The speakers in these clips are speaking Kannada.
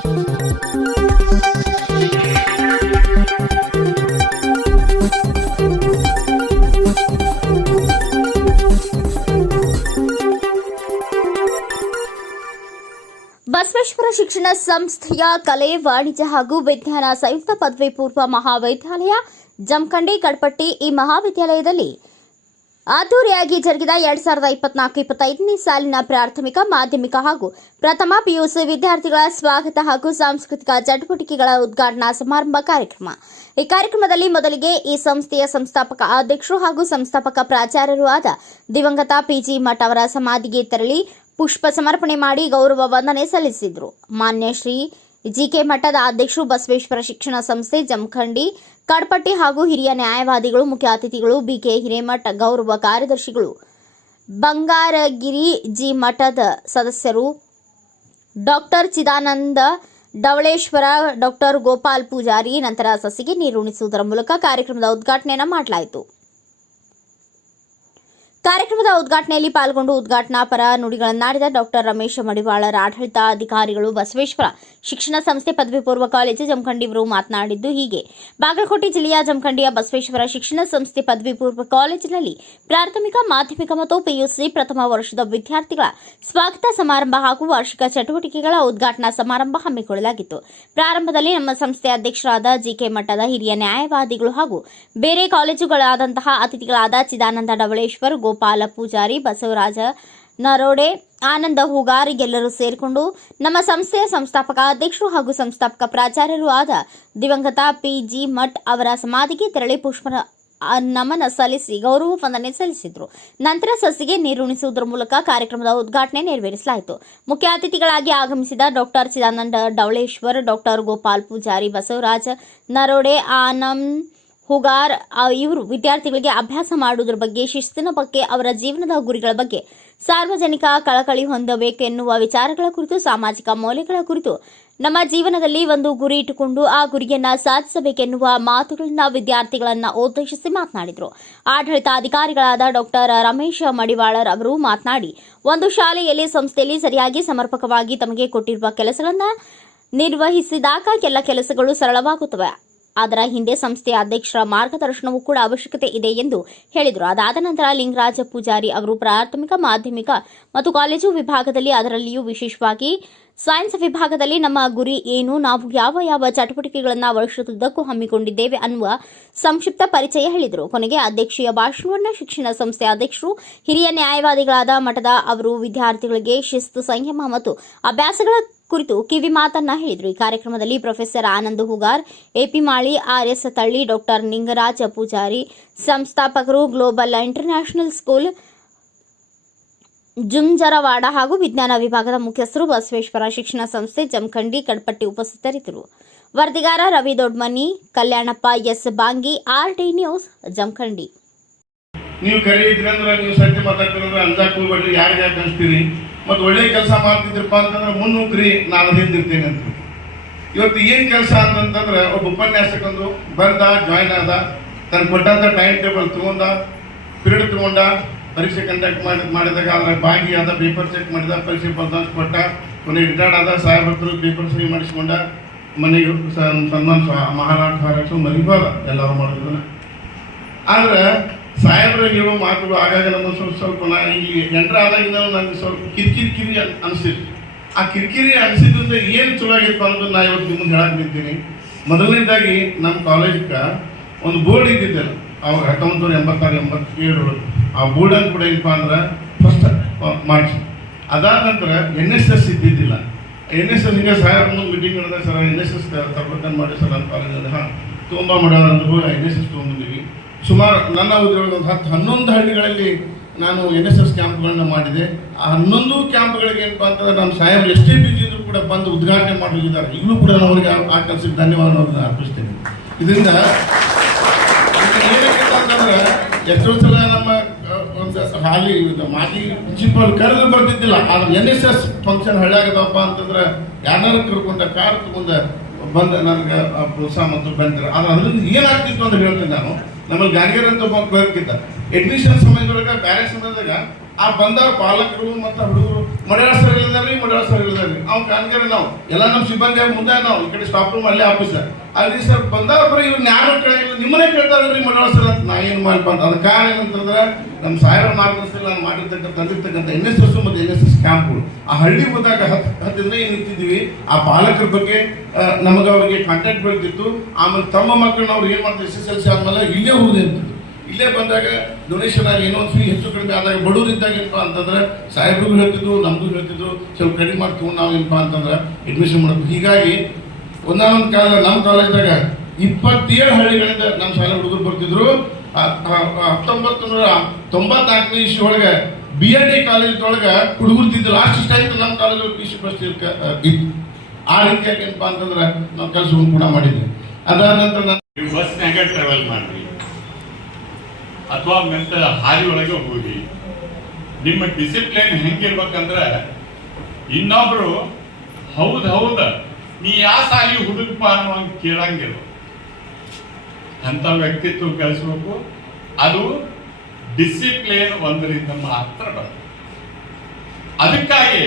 ಬಸವೇಶ್ವರ ಶಿಕ್ಷಣ ಸಂಸ್ಥೆಯ ಕಲೆ, ವಾಣಿಜ್ಯ ಹಾಗೂ ವಿಜ್ಞಾನ ಸಂಯುಕ್ತ ಪದವಿ ಪೂರ್ವ ಮಹಾವಿದ್ಯಾಲಯ ಜಮಖಂಡಿ ಕಡ್ಪಟ್ಟಿ ಈ ಮಹಾವಿದ್ಯಾಲಯದಲ್ಲಿ ಅದ್ದೂರಿಯಾಗಿ ಜರುಗಿದ ಎರಡ್ ಸಾವಿರದ ಇಪ್ಪತ್ನಾಲ್ಕು, ಇಪ್ಪತ್ತೈದನೇ ಸಾಲಿನ ಪ್ರಾಥಮಿಕ, ಮಾಧ್ಯಮಿಕ ಹಾಗೂ ಪ್ರಥಮ ಪಿಯುಸಿ ವಿದ್ಯಾರ್ಥಿಗಳ ಸ್ವಾಗತ ಹಾಗೂ ಸಾಂಸ್ಕೃತಿಕ ಚಟುವಟಿಕೆಗಳ ಉದ್ಘಾಟನಾ ಸಮಾರಂಭ ಕಾರ್ಯಕ್ರಮ. ಈ ಕಾರ್ಯಕ್ರಮದಲ್ಲಿ ಮೊದಲಿಗೆ ಈ ಸಂಸ್ಥೆಯ ಸಂಸ್ಥಾಪಕ ಅಧ್ಯಕ್ಷರು ಹಾಗೂ ಸಂಸ್ಥಾಪಕ ಪ್ರಾಚಾರ್ಯರು ಆದ ದಿವಂಗತ ಪಿಜಿ ಮಠ ಅವರ ಸಮಾಧಿಗೆ ತೆರಳಿ ಪುಷ್ಪ ಸಮರ್ಪಣೆ ಮಾಡಿ ಗೌರವ ವಂದನೆ ಸಲ್ಲಿಸಿದರು. ಮಾನ್ಯ ಶ್ರೀ ಜಿಕೆ ಮಠದ ಅಧ್ಯಕ್ಷರು ಬಸವೇಶ್ವರ ಶಿಕ್ಷಣ ಸಂಸ್ಥೆ, ಜಮಖಂಡಿ ಕಡ್ಪಟ್ಟಿ ಹಾಗೂ ಹಿರಿಯ ನ್ಯಾಯವಾದಿಗಳು, ಮುಖ್ಯ ಅತಿಥಿಗಳು, ಬಿಕೆ ಹಿರೇಮಠ ಗೌರವ ಕಾರ್ಯದರ್ಶಿಗಳು, ಬಂಗಾರಗಿರಿ ಜಿ ಮಠದ ಸದಸ್ಯರು, ಡಾಕ್ಟರ್ ಚಿದಾನಂದ ಡವಳೇಶ್ವರ ಡಾಕ್ಟರ್ ಗೋಪಾಲ್ ಪೂಜಾರಿ, ನಂತರ ಸಸಿಗೆ ನೀರುಣಿಸುವುದರ ಮೂಲಕ ಕಾರ್ಯಕ್ರಮದ ಉದ್ಘಾಟನೆಯನ್ನು ಮಾಡಲಾಯಿತು. ಕಾರ್ಯಕ್ರಮದ ಉದ್ಘಾಟನೆಯಲ್ಲಿ ಪಾಲ್ಗೊಂಡು ಉದ್ಘಾಟನಾ ಪರ ನುಡಿಗಳನ್ನಾಡಿದ ಡಾಕ್ಟರ್ ರಮೇಶ್ ಮಡಿವಾಳರ ಆಡಳಿತ ಅಧಿಕಾರಿಗಳು ಬಸವೇಶ್ವರ ಶಿಕ್ಷಣ ಸಂಸ್ಥೆ ಪದವಿ ಪೂರ್ವ ಕಾಲೇಜು ಜಮಖಂಡಿ ಅವರು ಮಾತನಾಡಿದ್ದು ಹೀಗೆ. ಬಾಗಲಕೋಟೆ ಜಿಲ್ಲೆಯ ಜಮಖಂಡಿಯ ಬಸವೇಶ್ವರ ಶಿಕ್ಷಣ ಸಂಸ್ಥೆ ಪದವಿ ಪೂರ್ವ ಕಾಲೇಜಿನಲ್ಲಿ ಪ್ರಾಥಮಿಕ, ಮಾಧ್ಯಮಿಕ ಮತ್ತು ಪಿಯುಸಿ ಪ್ರಥಮ ವರ್ಷದ ವಿದ್ಯಾರ್ಥಿಗಳ ಸ್ವಾಗತ ಸಮಾರಂಭ ಹಾಗೂ ವಾರ್ಷಿಕ ಚಟುವಟಿಕೆಗಳ ಉದ್ಘಾಟನಾ ಸಮಾರಂಭ ಹಮ್ಮಿಕೊಳ್ಳಲಾಗಿತ್ತು. ಪ್ರಾರಂಭದಲ್ಲಿ ನಮ್ಮ ಸಂಸ್ಥೆ ಅಧ್ಯಕ್ಷರಾದ ಜಿಕೆ ಮಠದ ಹಿರಿಯ ನ್ಯಾಯವಾದಿಗಳು ಹಾಗೂ ಬೇರೆ ಕಾಲೇಜುಗಳಾದಂತಹ ಅತಿಥಿಗಳಾದ ಚಿದಾನಂದ ಡವಳೇಶ್ವರ್ ಗೋಪಾಲ ಪೂಜಾರಿ, ಬಸವರಾಜ ನರೋಡೆ, ಆನಂದ ಹೂಗಾರಿಗೆಲ್ಲರೂ ಸೇರಿಕೊಂಡು ನಮ್ಮ ಸಂಸ್ಥೆಯ ಸಂಸ್ಥಾಪಕ ಅಧ್ಯಕ್ಷರು ಹಾಗೂ ಸಂಸ್ಥಾಪಕ ಪ್ರಾಚಾರ್ಯರು ಆದ ದಿವಂಗತ ಪಿ ಜಿ ಮಠ್ ಅವರ ಸಮಾಧಿಗೆ ತೆರಳಿ ಪುಷ್ಪ ನಮನ ಸಲ್ಲಿಸಿ ಗೌರವ ವಂದನೆ ಸಲ್ಲಿಸಿದರು. ನಂತರ ಸಸಿಗೆ ನೀರುಣಿಸುವುದರ ಮೂಲಕ ಕಾರ್ಯಕ್ರಮದ ಉದ್ಘಾಟನೆ ನೆರವೇರಿಸಲಾಯಿತು. ಮುಖ್ಯ ಅತಿಥಿಗಳಾಗಿ ಆಗಮಿಸಿದ ಡಾಕ್ಟರ್ ಚಿದಾನಂದ ಡವಳೇಶ್ವರ್ ಡಾಕ್ಟರ್ ಗೋಪಾಲ್ ಪೂಜಾರಿ, ಬಸವರಾಜ ನರೋಡೆ, ಆನಂದ್ ಹುಗಾರ್ ಇವರು ವಿದ್ಯಾರ್ಥಿಗಳಿಗೆ ಅಭ್ಯಾಸ ಮಾಡುವುದರ ಬಗ್ಗೆ, ಶಿಸ್ತಿನ ಬಗ್ಗೆ, ಅವರ ಜೀವನದ ಗುರಿಗಳ ಬಗ್ಗೆ ಸಾರ್ವಜನಿಕ ಕಳಕಳಿ ಹೊಂದಬೇಕೆನ್ನುವ ವಿಚಾರಗಳ ಕುರಿತು, ಸಾಮಾಜಿಕ ಮೌಲ್ಯಗಳ ಕುರಿತು ನಮ್ಮ ಜೀವನದಲ್ಲಿ ಒಂದು ಗುರಿ ಇಟ್ಟುಕೊಂಡು ಆ ಗುರಿಯನ್ನ ಸಾಧಿಸಬೇಕೆನ್ನುವ ಮಾತುಗಳನ್ನು ವಿದ್ಯಾರ್ಥಿಗಳನ್ನು ಉದ್ದೇಶಿಸಿ ಮಾತನಾಡಿದರು. ಆಡಳಿತಾಧಿಕಾರಿಗಳಾದ ಡಾಕ್ಟರ್ ರಮೇಶ್ ಮಡಿವಾಳರ್ ಅವರು ಮಾತನಾಡಿ, ಒಂದು ಶಾಲೆಯಲ್ಲಿ ಸಂಸ್ಥೆಯಲ್ಲಿ ಸರಿಯಾಗಿ ಸಮರ್ಪಕವಾಗಿ ತಮಗೆ ಕೊಟ್ಟಿರುವ ಕೆಲಸಗಳನ್ನು ನಿರ್ವಹಿಸಿದಾಗ ಎಲ್ಲ ಕೆಲಸಗಳು ಸರಳವಾಗುತ್ತವೆ. ಅದರ ಹಿಂದೆ ಸಂಸ್ಥೆಯ ಅಧ್ಯಕ್ಷರ ಮಾರ್ಗದರ್ಶನವೂ ಕೂಡ ಅವಶ್ಯಕತೆ ಇದೆ ಎಂದು ಹೇಳಿದರು. ಅದಾದ ನಂತರ ಲಿಂಗರಾಜ ಪೂಜಾರಿ ಅವರು ಪ್ರಾಥಮಿಕ, ಮಾಧ್ಯಮಿಕ ಮತ್ತು ಕಾಲೇಜು ವಿಭಾಗದಲ್ಲಿ ಅದರಲ್ಲಿಯೂ ವಿಶೇಷವಾಗಿ ಸೈನ್ಸ್ ವಿಭಾಗದಲ್ಲಿ ನಮ್ಮ ಗುರಿ ಏನು, ನಾವು ಯಾವ ಯಾವ ಚಟುವಟಿಕೆಗಳನ್ನು ವರ್ಷದುದ್ದಕ್ಕೂ ಹಮ್ಮಿಕೊಂಡಿದ್ದೇವೆ ಅನ್ನುವ ಸಂಕ್ಷಿಪ್ತ ಪರಿಚಯ ಹೇಳಿದರು. ಕೊನೆಗೆ ಅಧ್ಯಕ್ಷೀಯ ಭಾಷಣವನ್ನು ಶಿಕ್ಷಣ ಸಂಸ್ಥೆ ಅಧ್ಯಕ್ಷರು, ಹಿರಿಯ ನ್ಯಾಯವಾದಿಗಳಾದ ಮಠದ ಅವರು ವಿದ್ಯಾರ್ಥಿಗಳಿಗೆ ಶಿಸ್ತು, ಸಂಯಮ ಮತ್ತು ಅಭ್ಯಾಸಗಳ ಕುರಿತು ಕಿವಿ ಮಾತನ್ನ ಹೇಳಿದರು. ಈ ಕಾರ್ಯಕ್ರಮದಲ್ಲಿ professor Anand Hugar, A P Mali, R S Talli, doctor Ningaraja Pujari, ಸಂಸ್ಥಾಪಕರು, global international school, ಜುಂಜರವಾಡ ಹಾಗೂ ವಿಜ್ಞಾನ ವಿಭಾಗದ ಮುಖ್ಯಸ್ಥರು, ಬಸವೇಶ್ವರ ಶಿಕ್ಷಣ ಸಂಸ್ಥೆ, ಜಮಖಂಡಿ, ಕಡ್ಪಟ್ಟಿ ಉಪಸ್ಥಿತರಿದ್ದರು. ವರದಿಗಾರ Ravi Dodmani, Kalyanappa S Bangi, R T news, Jamkhandi. ನೀವು ಕರೆ ಇದ್ರಂದ್ರೆ ನೀವು ಸತ್ಯ ಮಾತಾಡ್ತಿರಂದ್ರೆ ಅಂಜಾಕ್ ಹೋಗ್ಬೇಡ್ರಿ ಯಾರಿಗೆ ಯಾಕೆ ಅನ್ಸ್ತೀರಿ ಮತ್ತೆ ಒಳ್ಳೆ ಕೆಲಸ ಮಾಡ್ತಿದ್ರಪ್ಪ ಅಂತಂದ್ರೆ ಮುನ್ನುಗ್ರಿ, ನಾನು ಹಿಂದಿರ್ತೇನೆ ಅಂತ. ಇವತ್ತು ಏನು ಕೆಲಸ ಅಂತಂತಂದ್ರೆ ಒಬ್ಬ ಉಪನ್ಯಾಸಕಂದು ಬರ್ದ ಜಾಯ್ನ್ ಆದ, ತನ್ನ ಕೊಟ್ಟಂತ ಟೈಮ್ ಟೇಬಲ್ ತಗೊಂಡ ಪಿರಿಯಡ್ ತಗೊಂಡ, ಪರೀಕ್ಷೆ ಕಂಡಕ್ಟ್ ಮಾಡಿ ಮಾಡಿದಾಗ ಅದ್ರ ಭಾಗಿಯಾದ ಪೇಪರ್ ಚೆಕ್ ಮಾಡಿದ, ಪರೀಕ್ಷೆ ಫಲಿತಾಂಶ ಕೊಟ್ಟ ಕೊನೆ ರಿಟೈರ್ಡ್ ಆದ ಸಾಹೇಬರು ಪೇಪರ್ ಸಹಿ ಮಾಡಿಸ್ಕೊಂಡ, ಮನೆಗೆ ಸನ್ಮಾನ ಮಹಾರಾಷ್ಟ್ರ ಮರಿಬಾರ, ಎಲ್ಲರೂ ಮಾಡಿದ್ರು ಆದ್ರೆ ಸಾಹೇಬ್ರ ಹೇಳೋ ಮಾತುಗಳು ಆಗಾಗ ನಮ್ಮ ಸ್ವಲ್ಪ ಸ್ವಲ್ಪ ನಾ ಈ ಎಂಟ್ರ ಆದಾಗಿಂದ ನನಗೆ ಸ್ವಲ್ಪ ಕಿರಿಕಿರಿ ಕಿರಿ ಅನಿಸಿತ್ತು. ಆ ಕಿರಿಕಿರಿ ಅನಿಸಿದ್ರಿಂದ ಏನು ಚಲೋ ಆಗಿತ್ತು ಅನ್ನೋದು ನಾ ಇವತ್ತು ನಿಮ್ಗೆ ಹೇಳಕ್ ನಿಂತೀನಿ ಮೊದಲನೇದಾಗಿ ನಮ್ಮ ಕಾಲೇಜ್ಗೆ ಒಂದು ಬೋರ್ಡ್ ಇದ್ದಿದ್ದೆ ಅವಾಗ ಹತ್ತೊಂಬತ್ತು ನೂರ ಎಂಬತ್ತಾರು, ಎಂಬತ್ತೇಳು ಆ ಬೋರ್ಡ್ ಅಂತ ಕೂಡ ಏನಪ್ಪ ಅಂದ್ರೆ ಫಸ್ಟ್ ಮಾಡಿಸಿ ಅದಾದ ನಂತರ ಎನ್ ಎಸ್ ಎಸ್ ಇದ್ದಿದ್ದಿಲ್ಲ. ಎನ್ ಎಸ್ ಎಸ್ ಹಿಂಗೆ ಸಾಹೇಬ್ ಮುಂದೆ ಮೀಟಿಂಗ್ ನಡೆದ ಸರ್ ಎನ್ ಎಸ್ ಎಸ್ ತರ್ಬೇಕಂತ ಮಾಡಿ ಸರ್ ನಮ್ಮ ಕಾಲೇಜಲ್ಲಿ. ಹಾಂ ತುಂಬ ಮಾಡೋಣ ಹೋಗಿ ಎನ್ ಎಸ್ ಎಸ್ ತೊಗೊಂಡಿದ್ದೀವಿ ಸುಮಾರು ನನ್ನ ಉದ್ಯೋಗ ಒಂದು ಹತ್ತು ಹನ್ನೊಂದು ಹಳ್ಳಿಗಳಲ್ಲಿ ನಾನು ಎನ್ ಎಸ್ ಎಸ್ ಕ್ಯಾಂಪ್ಗಳನ್ನ ಮಾಡಿದೆ. ಆ ಹನ್ನೊಂದು ಕ್ಯಾಂಪ್ಗಳಿಗೆ ಏನಪ್ಪ ಅಂತಂದ್ರೆ ನಮ್ಮ ಸಾಹೇಬರು ಎಷ್ಟೇ ಬಿಜಿ ಇದ್ರು ಕೂಡ ಬಂದು ಉದ್ಘಾಟನೆ ಮಾಡಿದ್ದಾರೆ ಈಗಲೂ ಕೂಡ ನಾನು ಅವರಿಗೆ ಆ- ಕೆಲಸಕ್ಕೆ ಧನ್ಯವಾದವನ್ನು ಅರ್ಪಿಸ್ತೇನೆ. ಇದರಿಂದ ಎಷ್ಟೋ ಸಲ ನಮ್ಮ ಒಂದು ಹಾಲಿ ಮಾಜಿ ಪ್ರಿನ್ಸಿಪಲ್ ಕರೆದು ಬರ್ತಿದ್ದಿಲ್ಲ. ಆದ್ರೆ ಎನ್ ಎಸ್ ಎಸ್ ಫಂಕ್ಷನ್ ಹಳ್ಳಿಯಾಗದಪ್ಪ ಅಂತಂದ್ರೆ ಯಾರು ಕರ್ಕೊಂಡ ಕಾರ್ ತಗೊಂಡ ಬಂದ ನನಗೆ ಪ್ರೋತ್ಸಾಹ ಮತ್ತು ಬಂದ್ರೆ ಆದ್ರೆ ಅದರಿಂದ ಏನಾಗ್ತಿತ್ತು ಅಂತ ಹೇಳ್ತೀನಿ ನಾನು. ನಮ್ಮಲ್ಲಿ ಗಾಂಧಿಗರ್ ಅಂತ ಒಬ್ಬ ಕ್ಲರ್ಕ್ ಇದ್ದ ಅಡ್ಮಿಷನ್ ಸಮಯದೊಳಗೆ ಬೇರೆ ಸಮಯದಾಗ ಆ ಬಂದವ್ರ ಪಾಲಕರು ಮತ್ತು ಹುಡುಗರು ಮಡಿಯಾಳ ಸರ್ ಇಲ್ಲದ್ರಿ ಮಡಿಯಾಳ ಸರ್ ಇಲ್ಲದ್ರಿ ಅವ್ನು ಕಾನ್ಗೆರೆ ನಾವು. ಎಲ್ಲ ನಮ್ಮ ಸಿಬ್ಬಂದಿ ಮುಂದೆ ನಾವು. ಈ ಕಡೆ ಸ್ಟಾಪ್ ರೂಮ್ ಅಲ್ಲೇ ಆಫೀಸರ್ ಅಲ್ಲಿ ಸರ್ ಬರೀ ಇವ್ರು ಯಾರು ಕೇಳಿಲ್ಲ ನಿಮ್ಮನ್ನೇ ಕೇಳ್ತಾರಲ್ರಿ ಮಂಡಳ ಸರ್ ಅಂತ. ನಾ ಏನು ಮಾಡಪ್ಪ ಅಂತ. ಅದ ಕಾರಣ ಏನಂತಂದ್ರೆ ನಮ್ಮ ಸಾಯರ ಮಾರ್ಗದರ್ಶನ ನಾನು ಮಾಡಿರ್ತಕ್ಕಂಥ, ತಂದಿರ್ತಕ್ಕಂಥ ಎನ್ ಎಸ್ ಎಸ್ ಮತ್ತು ಎನ್ ಎಸ್ ಎಸ್ ಕ್ಯಾಂಪ್ಗಳು ಆ ಹಳ್ಳಿ ಹೋದಾಗ ಹತ್ತು ಹತ್ತಿಂದ ಏನು ನಿಂತಿದ್ದೀವಿ, ಆ ಪಾಲಕರ ಬಗ್ಗೆ ನಮಗೆ ಅವರಿಗೆ ಕಾಂಟ್ಯಾಕ್ಟ್ ಬೆಳೆದಿತ್ತು. ಆಮೇಲೆ ತಮ್ಮ ಮಕ್ಕಳನ್ನ ಅವ್ರು ಏನು ಮಾಡ್ತಾರೆ ಎಸ್ ಎಸ್ ಎಲ್ ಸಿ ಆದ್ಮೇಲೆ ಇಲ್ಲೇ ಹೋದೆ ಇರ್ತಿತ್ತು ಇಲ್ಲೇ ಬಂದಾಗ ಡೊನೇಷನ್ ಆಗಿ ಏನೋ ಒಂದು ಫೀ ಹೆಚ್ಚು ಕಡಿಮೆ ಆದಾಗ ಬಡವರಿದ್ದಾಗ ಏನಪ್ಪ ಅಂತಂದ್ರೆ, ಸಾಹೇಬ್ರಿಗೂ ಹೇಳ್ತಿದ್ರು, ನಮಗೂ ಹೇಳ್ತಿದ್ರು, ಸ್ವಲ್ಪ ಕಡಿಮೆ ಮಾಡ್ತೀವಿ ನಾವು ಏನಪ್ಪ ಅಂತಂದ್ರೆ ಅಡ್ಮಿಷನ್ ಮಾಡೋದು. ಹೀಗಾಗಿ ಒಂದಾನೊಂದು ಕಾಲ ನಮ್ಮ ಕಾಲೇಜ್ದಾಗ ಇಪ್ಪತ್ತೇಳು ಹಳ್ಳಿಗಳಿಂದ ನಮ್ಮ ಶಾಲೆ ಹುಡುಗರು ಬರ್ತಿದ್ರು. ಹತ್ತೊಂಬತ್ತು ನೂರ ತೊಂಬತ್ನಾಲ್ಕನೇ ಇಶ್ಯೂ ಒಳಗೆ ಬಿ ಎ ಡಿ ಕಾಲೇಜ್ ಒಳಗೆ ಹುಡುಗರ್ತಿದ್ದು ಲಾಸ್ಟ್ ಟೈಮ್ ನಮ್ಮ ಕಾಲೇಜ್ ಪಿ ಸಿ ಫಸ್ಟ್ ಇತ್ತು. ಆ ರೀತಿಯಾಗಿ ಏನಪ್ಪ ಅಂತಂದ್ರೆ ನಾವು ಕೆಲಸ ಕೂಡ ಮಾಡಿದ್ವಿ. ಅದಾದ ನಂತರ ನಾನು ಬಸ್ನಾಗ ಟ್ರಾವೆಲ್ ಮಾಡ್ರಿ. ಅಥವಾ ಮೆಂತ ಹಾರಿ ಒಳಗೆ ಹೋಗಿ ನಿಮ್ಮ ಡಿಸಿಪ್ಲಿನ್ ಹೆಂಗಿರ್ಬೇಕಂದ್ರೆ ಇನ್ನೊಬ್ರು, ಹೌದ್, ಹೌದ, ನೀ ಯಾ ಸಾಲಿ ಹುಡುಗಪ್ಪ ಅನ್ನೋ ಕೇಳಂಗಿಲ್ಲ. ಅಂತ ವ್ಯಕ್ತಿತ್ವ ಕಲಿಸ್ಬೇಕು ಅದು ಡಿಸಿಪ್ಲಿನ್ ಒಂದರಿಂದ ಮಾತ್ರ ಬರ್ತದೆ. ಅದಕ್ಕಾಗಿ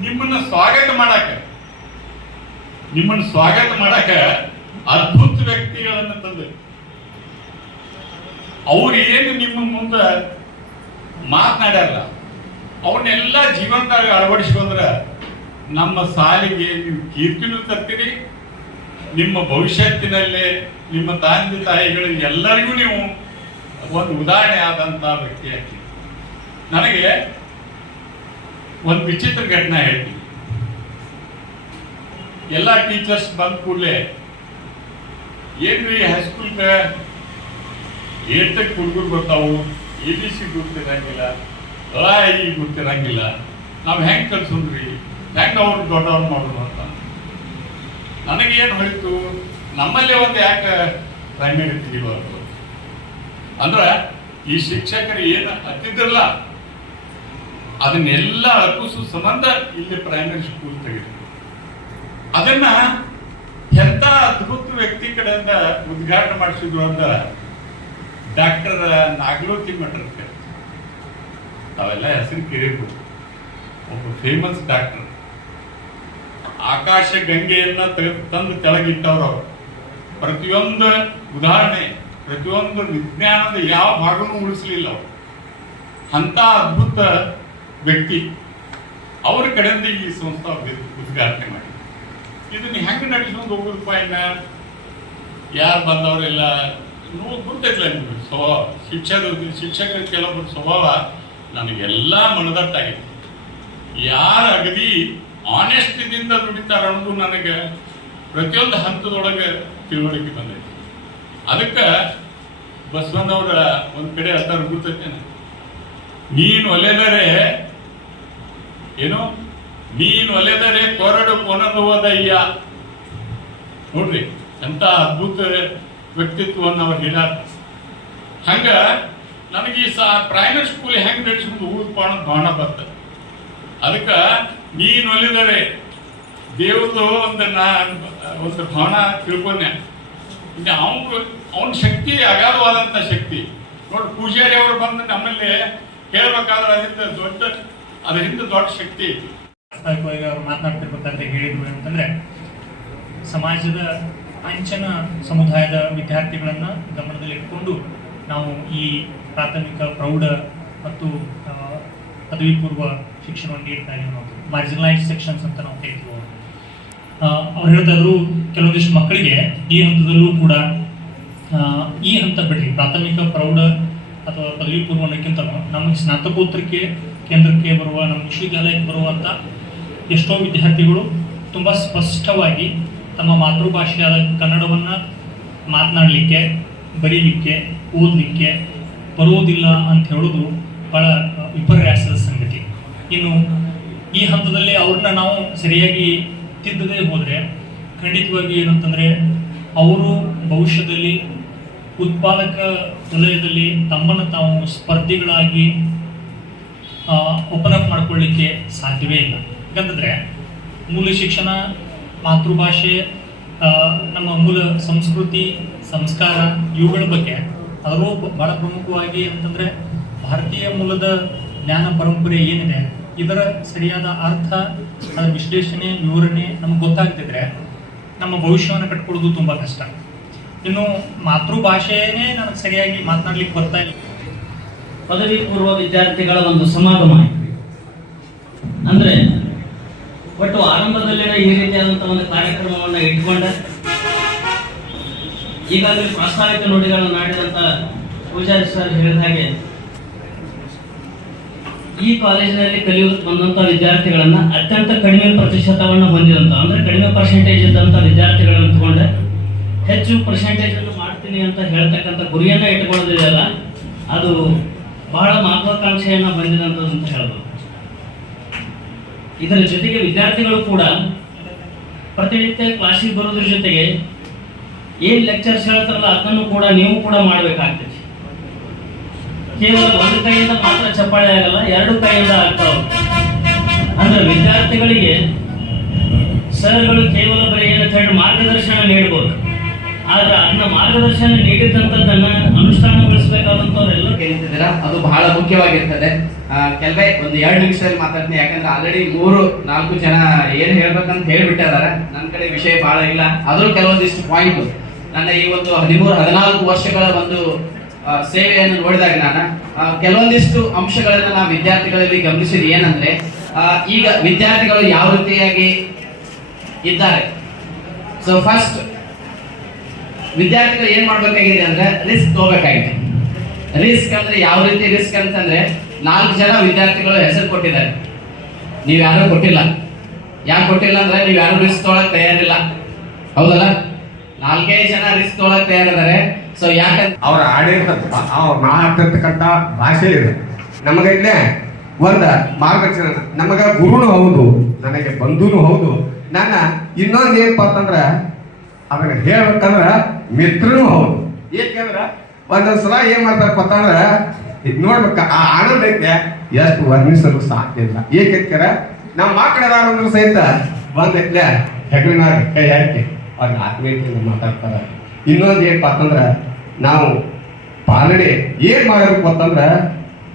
ನಿಮ್ಮನ್ನ ಸ್ವಾಗತ ಮಾಡಕ ನಿಮ್ಮನ್ನ ಸ್ವಾಗತ ಮಾಡಕ ಅದ್ಭುತ ವ್ಯಕ್ತಿಗಳನ್ನ ತಂದೆ. ಅವ್ರು ಏನು ನಿಮ್ಮ ಮುಂದೆ ಮಾತನಾಡಲ್ಲ ಅವನ್ನೆಲ್ಲ ಜೀವನದಾಗ ಅಳವಡಿಸ್ಕೊಂಡ್ರ ನಮ್ಮ ಸಾಲಿಗೆ ನೀವು ಕೀರ್ತಿನೂ ತರ್ತೀರಿ ನಿಮ್ಮ ಭವಿಷ್ಯತ್ತಿನಲ್ಲಿ, ನಿಮ್ಮ ತಂದೆ ತಾಯಿಗಳು ಎಲ್ಲರಿಗೂ ನೀವು ಒಂದು ಉದಾಹರಣೆ ಆದಂತ ವ್ಯಕ್ತಿ ಆಗ್ತೀರಿ ನನಗೆ ಒಂದು ವಿಚಿತ್ರ ಘಟನೆ ಹೇಳ್ತೀನಿ. ಎಲ್ಲ ಟೀಚರ್ಸ್ ಬಂದ ಕೂಡಲೇ, ಏನ್ರಿ ಹೈಸ್ಕೂಲ್ ಏಳ್ತಕ್ಕೆ ಹುಡುಗರು ಬರ್ತಾವು? ಎ ಬಿ ಸಿ ಗೊತ್ತಿರಂಗಿಲ್ಲ. ಅ ನಾವು ಹೆಂಗೆ ಕಲ್ಸೋದ್ರಿ? ಹೆಂಗೆ ಅವ್ರು ದೊಡ್ಡವ್ರು ಮಾಡೋದು? ಅಂತ. ನನಗೇನು ಹೊಳಿತು? ನಮ್ಮಲ್ಲೇ ಒಂದು ಯಾಕೆ ಪ್ರೈಮರಿ ತೆಗಿಬಾರ್ದು ಅಂದ್ರೆ ಈ ಶಿಕ್ಷಕರು ಏನು ಹತ್ತಿದ್ರಲ್ಲ ಅದನ್ನೆಲ್ಲ ಅರ್ಪಿಸೋ ಸಂಬಂಧ ಇಲ್ಲಿ ಪ್ರೈಮರಿ ಸ್ಕೂಲ್ ತೆಗೆದ್ರು. ಅದನ್ನ ಎಂತ ಅದ್ಭುತ ವ್ಯಕ್ತಿ ಕಡೆಯಿಂದ ಉದ್ಘಾಟನೆ ಮಾಡಿಸಿದ್ರು ಅಂತ ಡಾಕ್ಟರ್ ನಾಗಲೋತಿ ಮಠರ್ ಅವೆಲ್ಲ ಹೆಸರು ಕೇಳಿರ್ಬೋದು. ಒಬ್ಬ ಫೇಮಸ್ ಡಾಕ್ಟರ್ ಆಕಾಶ ಗಂಗೆಯನ್ನ ತಂದು ಕೆಳಗಿಟ್ಟವ್ರು ಅವರು. ಪ್ರತಿಯೊಂದು ಉದಾಹರಣೆ, ಪ್ರತಿಯೊಂದು ವಿಜ್ಞಾನದ ಯಾವ ಭಾಗನೂ ಉಳಿಸ್ಲಿಲ್ಲ ಅವರು. ಅಂತ ಅದ್ಭುತ ವ್ಯಕ್ತಿ ಅವ್ರ ಕಡೆಯಿಂದ ಈ ಸಂಸ್ಥೆ ಉದ್- ಉದ್ಘಾಟನೆ ಮಾಡಿ ಇದನ್ನ ಹೆಂಗೆ ನಡೆಸ್ಕೊಂಡು ಹೋಗುದಪ್ಪ ಇನ್ನ? ಯಾರು ಬಂದವರೆಲ್ಲ? ನೀವು ಗುರ್ತೈತಿಲ್ಲ ನಿಮ್ಗೆ ಸ್ವಭಾವ. ಶಿಕ್ಷಕರು, ಶಿಕ್ಷಕರ ಕೆಲವೊಬ್ಬರ ಸ್ವಭಾವ ನನಗೆಲ್ಲ ಮನದಟ್ಟಾಗಿದೆ. ಯಾರ ಅಗದಿ ಆನೆಸ್ಟಿದಿಂದ ದುಡಿತಾರೆ ಅನ್ನೋದು ನನಗೆ ಪ್ರತಿಯೊಂದು ಹಂತದೊಳಗೆ ತಿಳುವಳಿಕೆ ಬಂದೈತಿ. ಅದಕ್ಕೆ ಬಸವಣ್ಣವರ ಒಂದು ಕಡೆ ಅರ್ಥ ಗುರ್ತೈತೇನೆ ನೀನು ಒಲೆದರೆ ಏನು? ನೀನು ಒಲೆದರೆ ಕೊರಡು ಕೊನಗುವುದಯ್ಯ. ನೋಡ್ರಿ, ಎಂತ ಅದ್ಭುತ ವ್ಯಕ್ತಿತ್ವವನ್ನು ಅವ್ರು ಹೇಳ ಹಂಗ ನನಗೆ ಈ ಸಾ ಪ್ರೈಮರಿ ಸ್ಕೂಲ್ ಹೆಂಗೆ ನಡೆಸ್ಕೊಂಡು ಹೋಗುದಪ್ಪ ಪಾಣ ಭಾವನ ಬರ್ತದೆ. ಅದಕ್ಕೆ ನೀನು ಒಲಿದರೆ ದೇವ್ರದ್ದು ಒಂದು ನಾ ಒಂದು ಭಾವನ, ತಿಳ್ಕೊಂಡೆ. ಇನ್ನು ಅವನು ಅವನ ಶಕ್ತಿ ಅಗಾಧವಾದಂಥ ಶಕ್ತಿ. ನೋಡಿ, ಪೂಜಾರಿ ಅವರು ಬಂದು ನಮ್ಮಲ್ಲಿ ಹೇಳ್ಬೇಕಾದ್ರೆ ಅದರಿಂದ ದೊಡ್ಡ ಅದರಿಂದ ದೊಡ್ಡ ಶಕ್ತಿ ಈಗ ಅವ್ರು ಮಾತನಾಡ್ತಿರ್ಬೇಕಂತ ಹೇಳಿದ್ರು ಅಂತಂದ್ರೆ, ಸಮಾಜದ ಅಂಚನ ಸಮುದಾಯದ ವಿದ್ಯಾರ್ಥಿಗಳನ್ನು ಗಮನದಲ್ಲಿಟ್ಟುಕೊಂಡು ನಾವು ಈ ಪ್ರಾಥಮಿಕ ಪ್ರೌಢ ಮತ್ತು ಪದವಿ ಪೂರ್ವ ಶಿಕ್ಷಣವನ್ನು ನೀಡ್ತಾ ಇದ್ದೀವಿ ಮಾರ್ಜಿನಲೈಸ್ ಸೆಕ್ಷನ್ಸ್ ಅಂತ ನಾವು ಕೇಳ್ತೀವಿ. ಆ, ಅವ್ರು ಹೇಳ್ತಾ ಇದ್ರು ಕೆಲವೊಂದಿಷ್ಟು ಮಕ್ಕಳಿಗೆ ಈ ಹಂತದಲ್ಲೂ ಕೂಡ ಈ ಹಂತ ಬಿಡ್ರಿ. ಪ್ರಾಥಮಿಕ ಪ್ರೌಢ ಅಥವಾ ಪದವಿ ಪೂರ್ವ ನಮ್ಮ ಸ್ನಾತಕೋತ್ತರಕ್ಕೆ ಕೇಂದ್ರಕ್ಕೆ ಬರುವ ನಮ್ಮ ವಿಶ್ವವಿದ್ಯಾಲಯಕ್ಕೆ ಬರುವಂಥ ಎಷ್ಟೋ ವಿದ್ಯಾರ್ಥಿಗಳು ತುಂಬ ಸ್ಪಷ್ಟವಾಗಿ ತಮ್ಮ ಮಾತೃಭಾಷೆಯಾದ ಕನ್ನಡವನ್ನು ಮಾತನಾಡಲಿಕ್ಕೆ ಬರೀಲಿಕ್ಕೆ ಓದಲಿಕ್ಕೆ ಬರುವುದಿಲ್ಲ ಅಂತ ಹೇಳೋದು ಆ, ವಿಪರ್ಯಾಸದ ಸಂಗತಿ. ಇನ್ನು ಈ ಹಂತದಲ್ಲಿ ಅವ್ರನ್ನ ನಾವು ಸರಿಯಾಗಿ ತಿದ್ದದೇ ಹೋದರೆ ಖಂಡಿತವಾಗಿ ಏನಂತಂದ್ರೆ ಅವರು ಭವಿಷ್ಯದಲ್ಲಿ ಉತ್ಪಾದಕ ವಲಯದಲ್ಲಿ ತಮ್ಮನ್ನು ತಾವು ಸ್ಪರ್ಧಿಗಳಾಗಿ ಓಪನ್ ಅಪ್ ಮಾಡ್ಕೊಳ್ಳಿಕ್ಕೆ ಸಾಧ್ಯವೇ ಇಲ್ಲ. ಯಾಕಂತಂದ್ರೆ ಮೂಲ ಶಿಕ್ಷಣ, ಮಾತೃಭಾಷೆ ನಮ್ಮ ಮೂಲ ಸಂಸ್ಕೃತಿ, ಸಂಸ್ಕಾರ ಇವುಗಳ ಬಗ್ಗೆ ಬ- ಬಹಳ ಪ್ರಮುಖವಾಗಿ ಅಂತಂದ್ರೆ ಭಾರತೀಯ ಮೂಲದ ಜ್ಞಾನ ಪರಂಪರೆ ಏನಿದೆ ಇದರ ಸರಿಯಾದ ಅರ್ಥ ಅದರ ವಿಶ್ಲೇಷಣೆ, ವಿವರಣೆ ನಮ್ಗೆ ಗೊತ್ತಾಗ್ತಿದ್ರೆ ನಮ್ಮ ಭವಿಷ್ಯವನ್ನು ಕಟ್ಕೊಳ್ಳೋದು ತುಂಬ ಕಷ್ಟ. ಇನ್ನು ಮಾತೃಭಾಷೆಯೇ ನನಗೆ ಸರಿಯಾಗಿ ಮಾತನಾಡ್ಲಿಕ್ಕೆ ಬರ್ತಾ ಇಲ್ಲ. ಪದವಿ ಪೂರ್ವ ವಿದ್ಯಾರ್ಥಿಗಳ ಒಂದು ಸಮಾಗಮ. ಅಂದ್ರೆ ಒಟ್ಟು ಆರಂಭದಲ್ಲಿನ ಈ ರೀತಿಯಾದಂತಹ ಒಂದು ಕಾರ್ಯಕ್ರಮವನ್ನು ಇಟ್ಕೊಂಡ. ಈಗಾಗಲೇ ಪ್ರಾಸ್ತಾವಿಕ ನುಡಿಗಳನ್ನು ಮಾಡಿದಂತ ಪೂಜಾರಿ ಸರ್ ಹೇಳಿದ ಹಾಗೆ ಈ ಕಾಲೇಜಿನಲ್ಲಿ ಕಲಿಯೋದಕ್ಕೆ ಬಂದಂತ ವಿದ್ಯಾರ್ಥಿಗಳನ್ನ ಅತ್ಯಂತ ಕಡಿಮೆ ಪ್ರತಿಶತವನ್ನು ಹೊಂದಿದಂತ, ಅಂದ್ರೆ ಕಡಿಮೆ ಪರ್ಸೆಂಟೇಜ್ ಇದ್ದಂತ ವಿದ್ಯಾರ್ಥಿಗಳನ್ನು ತಗೊಂಡೆ. ಹೆಚ್ಚು ಪರ್ಸೆಂಟೇಜ್ ಅನ್ನು ಮಾಡ್ತೀನಿ ಅಂತ ಹೇಳ್ತಕ್ಕಂಥ ಗುರಿಯನ್ನ ಇಟ್ಕೊಳ್ಳೋದಿದೆಯಲ್ಲ, ಅದು ಬಹಳ ಮಹತ್ವಾಕಾಂಕ್ಷೆಯನ್ನು ಹೊಂದಿದಂಥದ್ದು ಅಂತ ಹೇಳ್ಬೋದು. ಇದರ ಜೊತೆಗೆ ವಿದ್ಯಾರ್ಥಿಗಳು ಕೂಡ ಪ್ರತಿನಿತ್ಯ ಕ್ಲಾಸಿಗೆ ಬರೋದ್ರ ಜೊತೆಗೆ ಏನ್ ಲೆಕ್ಚರ್ಸ್ ಹೇಳ್ತಾರಲ್ಲ, ಅದನ್ನು ಕೂಡ ನೀವು ಕೂಡ ಮಾಡ್ಬೇಕಾಗ್ತದೆ. ಕೇವಲ ಒಂದು ಕೈಯಿಂದ ಮಾತ್ರ ಚಪ್ಪಾಳೆ ಆಗಲ್ಲ, ಎರಡು ಕೈಯಿಂದ ಆಗ್ತಾವ. ಅಂದ್ರೆ ವಿದ್ಯಾರ್ಥಿಗಳಿಗೆ ಸರ್ಗಳು ಕೇವಲ ಬರೀ ಏನಂತ ಮಾರ್ಗದರ್ಶನ ನೀಡಬಹುದು ಆದ್ರೆ ಅದನ್ನ ಮಾರ್ಗದರ್ಶನ ನೀಡಿದಂಥದ್ದನ್ನ ಅನುಷ್ಠಾನಗೊಳಿಸಬೇಕಾದಂತವರೆಲ್ಲ ಕೇಳಿದ್ದೀರಾ ಅದು ಬಹಳ ಮುಖ್ಯವಾಗಿರ್ತದೆ. ಕೆಲವೇ ಒಂದು ಎರಡು ನಿಮಿಷದಲ್ಲಿ ಮಾತಾಡ್ತೀನಿ. ಯಾಕಂದ್ರೆ ಆಲ್ರೆಡಿ ಮೂರು, ನಾಲ್ಕು ಜನ ಏನ್ ಹೇಳ್ಬೇಕಂತ ಹೇಳ್ಬಿಟ್ಟಿದ್ದಾರೆ. ನನ್ನ ಕಡೆ ವಿಷಯ ಬಹಳ ಇಲ್ಲ. ಆದರೂ ಕೆಲವೊಂದಿಷ್ಟು ಪಾಯಿಂಟ್ ನನ್ನ ಈ ಒಂದು ಹದಿಮೂರು, ಹದಿನಾಲ್ಕು ವರ್ಷಗಳ ಒಂದು ಸೇವೆಯನ್ನು ನೋಡಿದಾಗ ನಾನು ಕೆಲವೊಂದಿಷ್ಟು ಅಂಶಗಳನ್ನು ನಾವು ವಿದ್ಯಾರ್ಥಿಗಳಲ್ಲಿ ಗಮನಿಸಿದ. ಏನಂದ್ರೆ ಈಗ ವಿದ್ಯಾರ್ಥಿಗಳು ಯಾವ ರೀತಿಯಾಗಿ ಇದ್ದಾರೆ? ಸೊ ಫಸ್ಟ್ ವಿದ್ಯಾರ್ಥಿಗಳು ಏನ್ ಮಾಡ್ಬೇಕಾಗಿದೆ ಅಂದ್ರೆ ರಿಸ್ಕ್ ತಗೋಬೇಕಾಗಿದೆ. ರಿಸ್ಕ್ ಅಂದ್ರೆ ಯಾವ ರೀತಿ ರಿಸ್ಕ್ ಅಂತಂದ್ರೆ, ನಾಲ್ಕು ಜನ ವಿದ್ಯಾರ್ಥಿಗಳು ಹೆಸರು ಕೊಟ್ಟಿದ್ದಾರೆ. ನೀವು ಯಾರು ಕೊಟ್ಟಿಲ್ಲ. ಯಾಕೆ ಕೊಟ್ಟಿಲ್ಲ ಅಂದ್ರೆ ನೀವು ಯಾರು ರಿಸ್ಕ್ ತೊಗೊಳಕ್ ತಯಾರಿಲ್ಲ. ಹೌದಲ್ಲ? ನಾಲ್ಕೈದು ಜನ ರಿಸ್ಕ್ ತೊಗೊಳಕ್ ತಯಾರಿದ್ದಾರೆ. ಸೊ ಯಾಕಂದ್ರೆ ಅವ್ರ ಆಡಿರ್ತಕ್ಕ ಅವ್ರು ಮಾತಾಡ್ತಿರ್ತಕ್ಕಂಥ ಭಾಷೆ ಇದೆ ನಮಗೈತೆ ಒಂದ ಮಾರ್ಗದರ್ಶನ ನಮಗ ಗುರುನು ಹೌದು, ನನಗೆ ಬಂಧುನು ಹೌದು. ನನ್ನ ಇನ್ನೊಂದು ಏನಪ್ಪ ಅಂತಂದ್ರ ಅದನ್ನ ಹೇಳ್ಬೇಕಂದ್ರ ಮಿತ್ರನು ಹೌದು. ಏಕೆಂದ್ರ, ಒಂದೊಂದ್ಸಲ ಏನ್ ಮಾಡ್ತಾರಪ್ಪ ಅಂತಂದ್ರ ಇದು ನೋಡ್ಬೇಕ, ಆ ಆನಂದ ಐತೆ, ಎಷ್ಟು ವರ್ಣಿಸಲು ಸಾಧ್ಯ ಇಲ್ಲ. ಏಕೆಂದ್ರೆ, ನಮ್ಮ ಮಕ್ಕಳದಾರಂದ್ರು ಸಹಿತ ಬಂದೈತ್ಲೆ ಹೆಗಲಿನ ಕೈ ಹಾಕಿ ಅವ್ರಿಗೆ ಆತ್ಮೀಯತೆಯಿಂದ ಮಾತಾಡ್ತಾರ. ಇನ್ನೊಂದು ಏನಪ್ಪ ಅಂತಂದ್ರೆ ನಾವು ಪಾಲನೆ ಏನ್ ಮಾಡಬೇಕು ಅಂತಂದ್ರೆ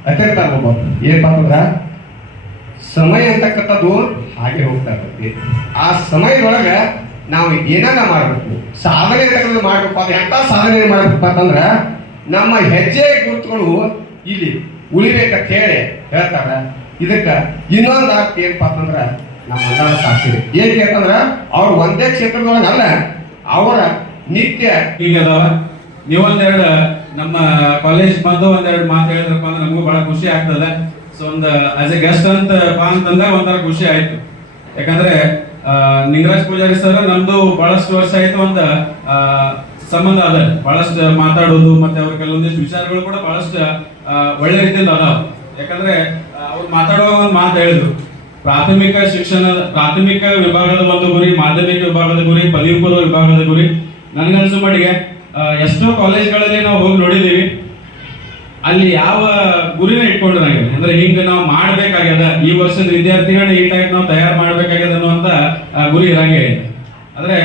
ಅತ್ಯಂತ ಹೋಗ್ಬೋದು ಏನಪ್ಪ ಅಂತಂದ್ರೆ ಸಮಯ ಅಂತಕ್ಕಂಥದ್ದು ಹಾಗೆ ಹೋಗ್ತಾ ಇರ್ತೈತಿ. ಆ ಸಮಯದೊಳಗೆ ನಾವು ಏನನ್ನ ಮಾಡಬೇಕು? ಸಾಧನೆ ಅಂತಕ್ಕಂಥದ್ದು ಮಾಡಬೇಕು. ಅದು ಎಂತ ಸಾಧನೆ ಮಾಡಬೇಕು ಅಂತಂದ್ರೆ ನಮ್ಮ ಹೆಜ್ಜೆ ಗುರುತುಗಳು ಇಲ್ಲಿ ಉಳಿಬೇಕಂತ ಹೇಳಿ ಹೇಳ್ತಾರೆ. ಇದಕ್ಕೆ ಇನ್ನೊಂದು ಅರ್ಥ ಏನಪ್ಪ ಅಂತಂದ್ರೆ ನಮ್ಮ ಸಾಕ್ಷಿ. ಏಕೆ ಅಂತಂದ್ರೆ ಅವ್ರು ಒಂದೇ ಕ್ಷೇತ್ರದೊಳಗಲ್ಲ, ಅವರ ನಿತ್ಯ ಈಗ ಅದಾವ. ನೀವೊಂದೆರಡು ನಮ್ಮ ಕಾಲೇಜ್ ಬಂದು ಒಂದೆರಡು ಮಾತು ಹೇಳಿದ್ರಪ್ಪ ಅಂದ್ರೆ ನಮಗೂ ಬಹಳ ಖುಷಿ ಆಗ್ತದೆ. ಸೊ ಒಂದು ಆಸ್ ಎ ಗೆಸ್ಟ್ ಅಂತ ಬಾ ಅಂತಂದಾಗ ಒಂಥರ ಖುಷಿ ಆಯ್ತು. ಯಾಕಂದ್ರೆ ನಿಂಗರಾಜ್ ಪೂಜಾರಿ ಸರ್ ನಮ್ದು ಬಹಳಷ್ಟು ವರ್ಷ ಆಯ್ತು ಒಂದು ಸಂಬಂಧ ಅದ. ಬಹಳಷ್ಟು ಮಾತಾಡೋದು, ಮತ್ತೆ ಅವ್ರ ಕೆಲವೊಂದಿಷ್ಟು ವಿಚಾರಗಳು ಕೂಡ ಬಹಳಷ್ಟು ಒಳ್ಳೆ ರೀತಿಯಿಂದ ಅದಾವ. ಯಾಕಂದ್ರೆ ಅವ್ರು ಮಾತಾಡುವಾಗ ಒಂದು ಮಾತು ಹೇಳಿದ್ರು. ಪ್ರಾಥಮಿಕ ಶಿಕ್ಷಣ ಪ್ರಾಥಮಿಕ ವಿಭಾಗದ ಒಂದು ಗುರಿ, ಮಾಧ್ಯಮಿಕ ವಿಭಾಗದ ಗುರಿ, ಪದವಿ ಪೂರ್ವ ವಿಭಾಗದ ಗುರಿ ನನಗನ್ಸೋ ಮಟ್ಟಿಗೆ ಎಷ್ಟೋ ಕಾಲೇಜ್ಗಳಲ್ಲಿ ನಾವು ಹೋಗಿ ನೋಡಿದೀವಿ ಅಲ್ಲಿ ಯಾವ ಗುರಿನ ಇಟ್ಕೊಂಡಿರಂಗಿಲ್ಲ ಅಂದ್ರೆ ಹಿಂಗ ನಾವು ಮಾಡ್ಬೇಕಾಗ್ಯದ, ಈ ವರ್ಷದ ವಿದ್ಯಾರ್ಥಿಗಳನ್ನ ಈ ಟೈಪ್ ನಾವು ತಯಾರು ಮಾಡ್ಬೇಕಾಗ್ಯದ ಅನ್ನುವಂತ ಗುರಿ ಇರಂಗೇ ಅಂದ್ರೆ